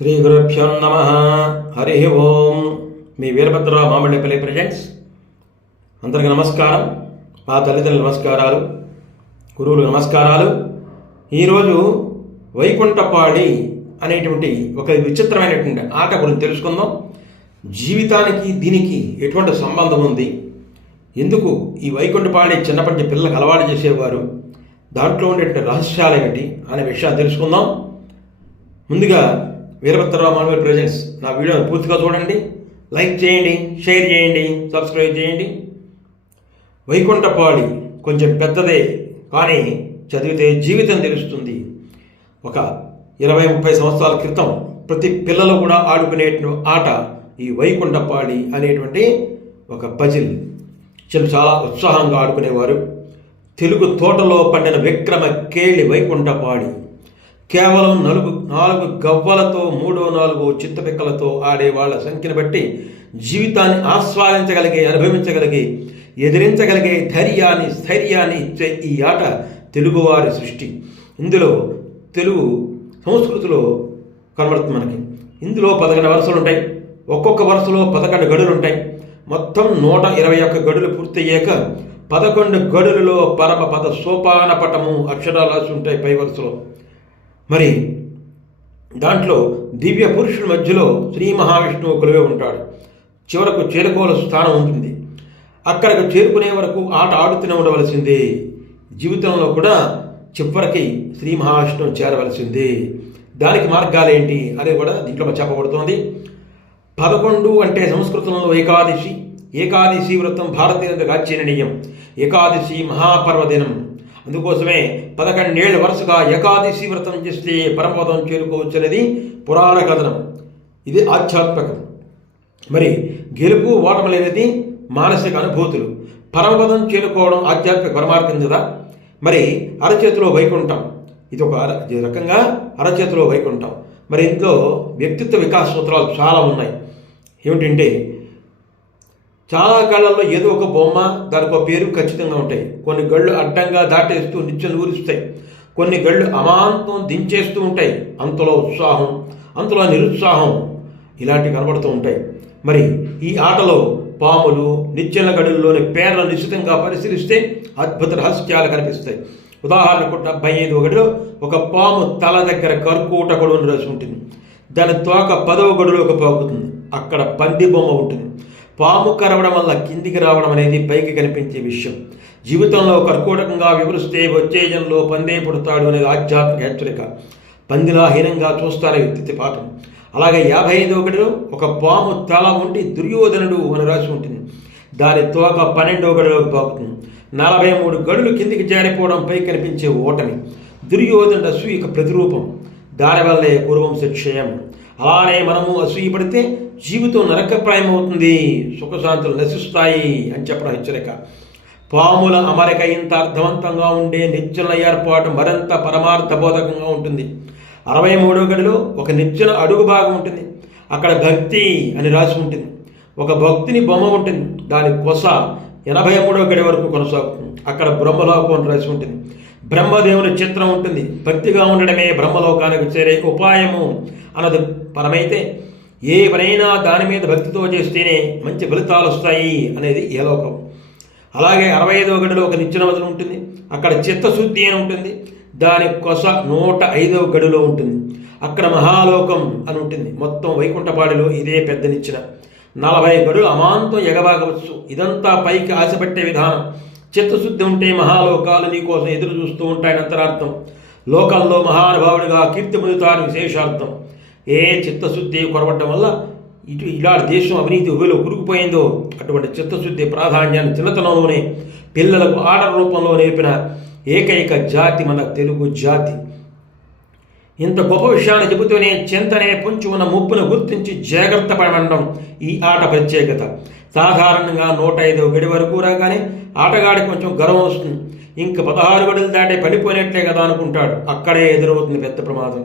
శ్రీ గురుభ్యో నమ. హరి ఓం. మీ వీరభద్రరావు మామిళ్ళపల్లి ప్రజెంట్స్. అందరికీ నమస్కారం. మా తల్లిదండ్రులు నమస్కారాలు, గురువులు నమస్కారాలు. ఈరోజు వైకుంఠపాళి అనేటువంటి ఒక విచిత్రమైనటువంటి ఆట గురించి తెలుసుకుందాం. జీవితానికి దీనికి ఎటువంటి సంబంధం ఉంది, ఎందుకు ఈ వైకుంఠపాళి చిన్నప్పటి పిల్లలకు అలవాటు చేసేవారు, దాంట్లో ఉండే రహస్యాలు ఏమిటి అనే విషయాన్ని తెలుసుకుందాం. ముందుగా వీరభద్రరావు మామిళ్ళపల్లి ప్రజెంట్స్ నా వీడియోని పూర్తిగా చూడండి, లైక్ చేయండి, షేర్ చేయండి, సబ్స్క్రైబ్ చేయండి. వైకుంఠపాళి కొంచెం పెద్దదే, కానీ చదివితే జీవితం తెలుస్తుంది. ఒక 20-30 సంవత్సరాల క్రితం ప్రతి పిల్లలు కూడా ఆడుకునే ఆట ఈ వైకుంఠపాళి అనేటువంటి ఒక పజిల్. చాలా ఉత్సాహంగా ఆడుకునేవారు. తెలుగు తోటలో పండిన విక్రమ కేళి వైకుంఠపాళి. కేవలం 4 గవ్వలతో 3-4 చిత్తపిక్కలతో ఆడే వాళ్ళ సంఖ్యను బట్టి జీవితాన్ని ఆస్వాదించగలిగే, అనుభవించగలిగే, ఎదిరించగలిగే స్థైర్యాన్ని ఇచ్చే ఈ ఆట తెలుగువారి సృష్టి. ఇందులో తెలుగు సంస్కృతిలో కనబడుతుంది మనకి. ఇందులో 11 వరుసలు ఉంటాయి. ఒక్కొక్క వరుసలో 11 గడులు ఉంటాయి. మొత్తం 121 గడులు పూర్తయ్యాక 11 గడులలో పరమపద సోపాన పటము అక్షరాలు రాసి ఉంటాయి పై వరుసలో. మరి దాంట్లో దివ్య పురుషుల మధ్యలో శ్రీ మహావిష్ణువు కొలువే ఉంటాడు. చివరకు చేరుకోవాల స్థానం ఉంటుంది. అక్కడికి చేరుకునే వరకు ఆట ఆడుతూనే ఉండవలసిందే. జీవితంలో కూడా చివరికి శ్రీ మహావిష్ణువు చేరవలసిందే. దానికి మార్గాలేంటి అనేది కూడా దీంట్లో చెప్పబడుతోంది. 11 అంటే సంస్కృతంలో ఏకాదశి వ్రతం భారతీయులకు ఆచరణీయం. ఏకాదశి మహాపర్వదినం. అందుకోసమే 11 ఏళ్ళ వరుసగా ఏకాదశి వ్రతం చేస్తే పరమపదం చేరుకోవచ్చు అనేది పురాణ కథనం. ఇది ఆధ్యాత్మికం. మరి గెలుపు ఓటములు అనేది మానసిక అనుభూతులు. పరమపదం చేరుకోవడం ఆధ్యాత్మిక పరమార్థం కదా. మరి అరచేతిలో వైకుంఠం, ఇది ఒక రకంగా అరచేతిలో వైకుంఠం. మరి ఇందులో వ్యక్తిత్వ వికాస సూత్రాలు చాలా ఉన్నాయి. ఏమిటంటే చాలా కళ్ళల్లో ఏదో ఒక బొమ్మ, దానికి ఒక పేరు ఖచ్చితంగా ఉంటాయి. కొన్ని గళ్ళు అడ్డంగా దాటేస్తూ నిత్యం ఊరిస్తాయి. కొన్ని గళ్ళు అమాంతం దించేస్తూ ఉంటాయి. అంతలో ఉత్సాహం, అంతలో నిరుత్సాహం, ఇలాంటివి కనబడుతూ ఉంటాయి. మరి ఈ ఆటలో పాములు, నిచ్చెన గడుల్లోని పేర్లను నిశ్చితంగా పరిశీలిస్తే అద్భుత రహస్యాలు కనిపిస్తాయి. ఉదాహరణకు 75వ గడిలో ఒక పాము తల దగ్గర కర్కూటకుడు అని రాసి ఉంటుంది. దాని తోక 10వ గడిలోకి పోగుతుంది. అక్కడ పంది బొమ్మ ఉంటుంది. పాము కరవడం వల్ల కిందికి రావడం అనేది పైకి కనిపించే విషయం. జీవితంలో కర్కోటకంగా వివరిస్తే వచ్చే జన్మలో పందే పుడతాడు అనేది ఆధ్యాత్మిక హెచ్చరిక. పందిలా హీనంగా చూస్తారే వ్యక్తిత్వ పాఠం. అలాగే 55వ గడిలో ఒక పాము తల ఉండి దుర్యోధనుడు అని రాసి ఉంటుంది. దాని తోక 12వ గడిలోకి పాకుతుంది. 43 గడులు కిందికి జారిపోవడం పైకి కనిపించే ఓటమి. దుర్యోధనుడు అసూయక ప్రతిరూపం. దానివల్లే పూర్వంశ క్షయం. అలానే మనము అసూయపడితే జీవితం నరకప్రాయమవుతుంది, సుఖశాంతులు నశిస్తాయి అని చెప్పడం హెచ్చరిక. పాముల అమరిక ఇంత అర్థవంతంగా ఉండే నిచ్చెన ఏర్పాటు మరింత పరమార్థబోధకంగా ఉంటుంది. 63వ గడిలో ఒక నిచ్చెన అడుగు భాగం ఉంటుంది. అక్కడ భక్తి అని రాసి ఉంటుంది. ఒక భక్తిని బొమ్మ ఉంటుంది. దాని కొస 83వ గడి వరకు కొనసాగుతుంది. అక్కడ బ్రహ్మలోకం అని రాసి ఉంటుంది. బ్రహ్మదేవుని చిత్రం ఉంటుంది. భక్తిగా ఉండడమే బ్రహ్మలోకానికి చేరే ఉపాయము అన్నది పరమైతే, ఏ పనైనా దాని మీద భక్తితో చేస్తేనే మంచి ఫలితాలు వస్తాయి అనేది ఏ లోకం. అలాగే 65వ గడిలో ఒక నిచ్చెన వదిలి ఉంటుంది. అక్కడ చిత్తశుద్ధి అని ఉంటుంది. దాని కొస 105వ గడిలో ఉంటుంది. అక్కడ మహాలోకం అని ఉంటుంది. మొత్తం వైకుంఠపాడిలో ఇదే పెద్ద నిచ్చెన. 40 గడులు అమాంతం ఎగబాగవచ్చు. ఇదంతా పైకి ఆశపట్టే విధానం. చిత్తశుద్ధి ఉంటే మహాలోకాలు నీకోసం ఎదురు చూస్తూ ఉంటాయని అంతరార్థం. లోకంలో మహానుభావుడిగా కీర్తి పొందుతారు విశేషార్థం. ఏ చిత్తశుద్ధి కొరవడం వల్ల ఇలాంటి దేశం అవినీతి ఊబిలో కురుకుపోయిందో అటువంటి చిత్తశుద్ధి ప్రాధాన్యాన్ని చిన్నతనంలోనే పిల్లలకు ఆట రూపంలో నేర్పిన ఏకైక జాతి మన తెలుగు జాతి. ఇంత గొప్ప విషయాన్ని చెబుతూనే చింతనే పొంచి ఉన్న ముప్పును గుర్తించి జాగ్రత్త పడడం ఈ ఆట ప్రత్యేకత. సాధారణంగా 105వ గడి వరకు రాగానే ఆటగాడికి కొంచెం గర్వం వస్తుంది. ఇంక 16 గడులు దాటే పడిపోయినట్లే కదా అనుకుంటాడు. అక్కడే ఎదురవుతుంది పెద్ద ప్రమాదం.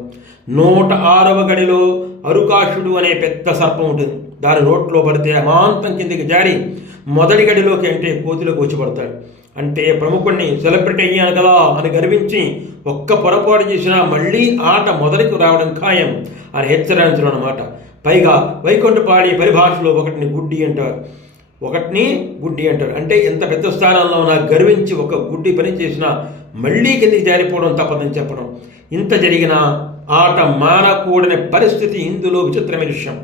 106వ గడిలో అరుకాషుడు అనే పెద్ద సర్పం ఉంటుంది. దాని నోట్లో పడితే అమాంతం కిందికి జారి మొదటి గడిలోకి అంటే కోతిలోకి వచ్చి పడతాడు. అంటే ప్రముఖుడిని సెలబ్రిటీ అయ్యాను కదా అని గర్వించి ఒక్క పొరపాటు చేసినా మళ్ళీ ఆట మొదలుకు రావడం ఖాయం అని హెచ్చరించడం అన్నమాట. పైగా వైకుంఠపాళి పరిభాషలో ఒకటిని గుడ్డి అంటారు. అంటే ఎంత పెద్ద స్థానంలో ఉన్నా గర్వించి ఒక గుడ్డి పని చేసినా మళ్ళీ కిందికి జారిపోవడం తప్పదని చెప్పడం. ఇంత జరిగినా ఆట మానకూడని పరిస్థితి ఇందులో విచిత్రమైన విషయం.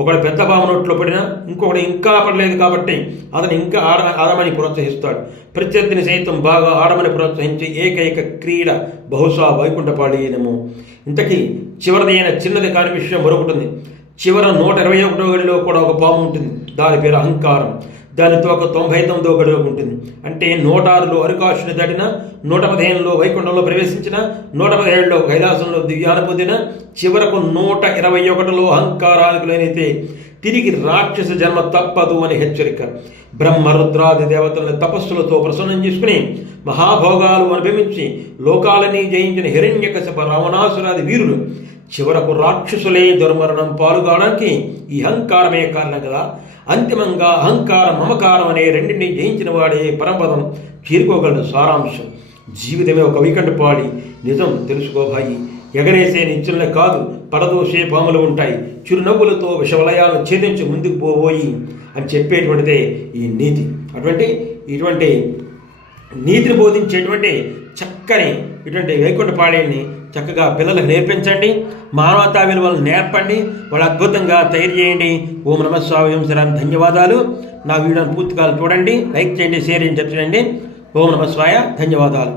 ఒకడు పెద్ద బావ నోట్లో పడినా ఇంకొకటి ఇంకా పడలేదు కాబట్టి అతను ఇంకా ఆడమని ప్రోత్సహిస్తాడు. ప్రత్యర్థిని సైతం బాగా ఆడమని ప్రోత్సహించే ఏకైక క్రీడ బహుశా వైకుంఠపాళీనేమో. ఇంతకీ చివరిది అయిన చిన్నది కాని విషయం మరొకటి. చివర 121వ గడిలో కూడా ఒక పాము ఉంటుంది. దాని పేరు అహంకారం. దానితో ఒక 99వ గడిలో ఉంటుంది. అంటే 106లో అరుకాశుని దాటిన, 115లో వైకుంఠంలో ప్రవేశించిన, 117లో కైలాసంలో దివ్యాన్ని పొందిన, చివరకు 121లో అహంకారానికి లోనైతే తిరిగి రాక్షస జన్మ తప్పదు అని హెచ్చరిక. బ్రహ్మ రుద్రాది దేవతలను తపస్సులతో ప్రసన్నం చేసుకుని మహాభోగాలు అనుభవించి లోకాలని జయించిన హిరణ్యకశిప రావణాసురాది వీరులు చివరకు రాక్షసులే దుర్మరణం పాల్గొనడానికి ఈ అహంకారమే కారణం కదా. అంతిమంగా అహంకారం మమకారం అనే రెండింటినీ జయించిన వాడే పరమపదం చేరుకోగలడు. సారాంశం: జీవితమే ఒక వైకుంఠపాళి. నిజం తెలుసుకోబాయి. ఎగరేసే నిచ్చెనలే కాదు, పడదోసే పాములు ఉంటాయి. చిరునవ్వులతో విషవలయాలను ఛేదించి ముందుకు పోబోయి అని చెప్పేటువంటిదే ఈ నీతి. ఇటువంటి నీతిని బోధించేటువంటి చక్కని ఇటువంటి వైకుంఠపాళిని చక్కగా పిల్లలకు నేర్పించండి. మానవతా విలువలను నేర్పండి. వాళ్ళు అద్భుతంగా తయారు చేయండి. ఓం నమః శివాయ. ధన్యవాదాలు. నా వీడియోని పూర్తిగా చూడండి, లైక్ చేయండి, షేర్ చేయండి, చర్చించండి. ఓం నమః శివాయ. ధన్యవాదాలు.